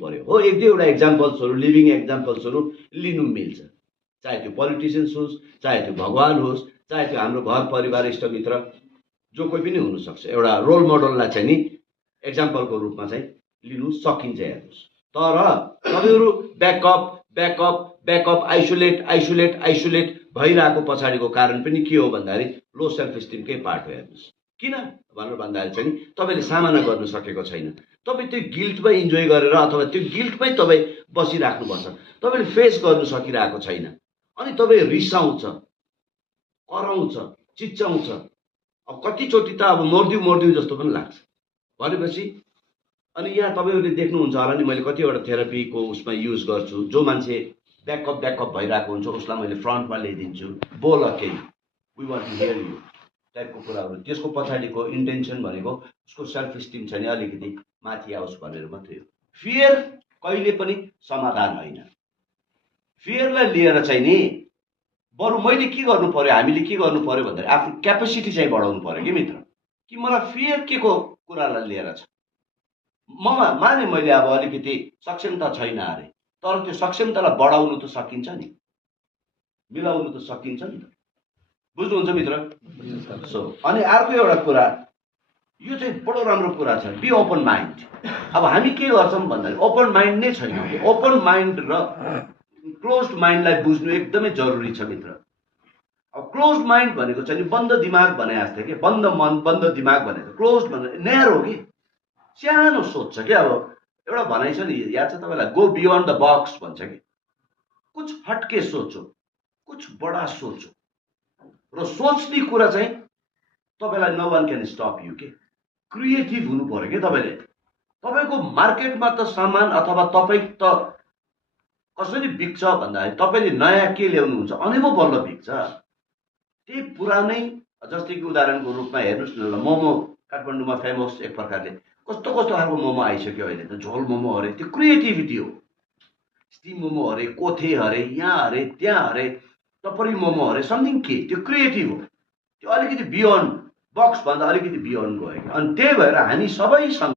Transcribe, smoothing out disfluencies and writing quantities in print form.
पर्यो हो। एक दुईवटा एक्जाम्पल्सहरू, लिभिङ एक्जाम्पल्सहरू लिनु मिल्छ, चाहे त्यो पोलिटिसियन्स होस्, चाहे त्यो भगवान होस्, चाहे त्यो हाम्रो घर परिवार इष्टमित्र जो कोही पनि हुनसक्छ। एउटा रोल मोडललाई चाहिँ नि एक्जाम्पलको रूपमा चाहिँ लिनु सकिन्छ हेर्नुहोस्। तर तपाईँहरू backup backup backup isolate isolate isolate भइरहेको पछाडिको कारण पनि के हो भन्दाखेरि लो सेल्फ इस्टिमकै पार्ट हो। हेर्नुहोस् किन भनेर भन्दाखेरि चाहिँ तपाईँले सामना गर्न सकेको छैन। तपाईँ त्यो गिल्टमै इन्जोय गरेर अथवा त्यो गिल्टमै तपाईँ बसिराख्नुपर्छ, तपाईँले फेस गर्नु सकिरहेको छैन। अनि तपाईँ रिसाउँछ, कराउँछ, चिच्याउँछ। अब कतिचोटि त अब मर्दिउँ जस्तो पनि लाग्छ भनेपछि। अनि यहाँ तपाईँहरूले देख्नुहुन्छ होला नि, मैले कतिवटा थेरापीको उसमा युज गर्छु। जो मान्छे ब्याकअप भइरहेको हुन्छ उसलाई मैले फ्रन्टमा ल्याइदिन्छु, बोल केही, we want to hear you टाइपको कुराहरू। त्यसको पछाडिको इन्टेन्सन भनेको उसको सेल्फ इस्टिम चाहिँ अलिकति माथि आओस् भनेर मात्रै हो। फियर कहिले पनि समाधान होइन। फियरलाई लिएर चाहिँ नि बरु मैले के गर्नु पर्यो, हामीले के गर्नु पर्यो भन्दाखेरि आफ्नो क्यापेसिटी चाहिँ बढाउनु पर्यो कि मित्र। कि मलाई फियर के को कुरालाई लिएर छ, ममा माने मैले अब अलिकति सक्षमता छैन अरे, तर त्यो सक्षमतालाई बढाउनु त सकिन्छ नि, मिलाउनु त सकिन्छ नि त। बुझ्नुहुन्छ मित्र? सो अनि अर्को एउटा कुरा, यो चाहिँ बडो राम्रो कुरा छ, बी ओपन माइन्ड। अब हामी के गर्छौँ भन्दाखेरि ओपन माइन्ड नै छैन। ओपन माइन्ड र क्लोज माइन्डलाई बुझ्नु एकदमै जरुरी छ मित्र। अब क्लोज माइन्ड भनेको चाहिँ बन्द दिमाग भने जस्तै के, बन्द मन बन्द दिमाग भनेको, क्लोज भने न्यारो कि सानो सोच छ क्या। अब एउटा भनाइ छ नि, याद छ तपाईँलाई, गो बियोन्ड द बक्स भन्छ कि। कुछ हटके सोचो, कुछ बडा सोचो, र सोच्ने कुरा चाहिँ तपाईँलाई no one can stop you के। क्रिएटिभ हुनु पर्यो कि तपाईँले। तपाईँको मार्केटमा त सामान अथवा तपाईँ त कसरी बिक्छ भन्दाखेरि तपाईँले नयाँ के ल्याउनुहुन्छ अनि पो बल्ल बिक्छ। त्यही पुरानै, जस्तै कि उदाहरणको रूपमा हेर्नुहोस् न, मोमो काठमाडौँमा फेमस एक प्रकारले कस्तो कस्तो खालको मोमो आइसक्यो अहिले त। झोल मोमो अरे, त्यो क्रिएटिभिटी हो। स्टिम मोमो अरे, कोथे अरे, यहाँ अरे, त्यहाँ अरे, टपरी मोमो अरे, समथिङ के, त्यो क्रिएटिभ हो। त्यो अलिकति बियोन्ड बक्स भन्दा अलिकति बियोन्ड गयो। अनि त्यही भएर हामी सबैसँग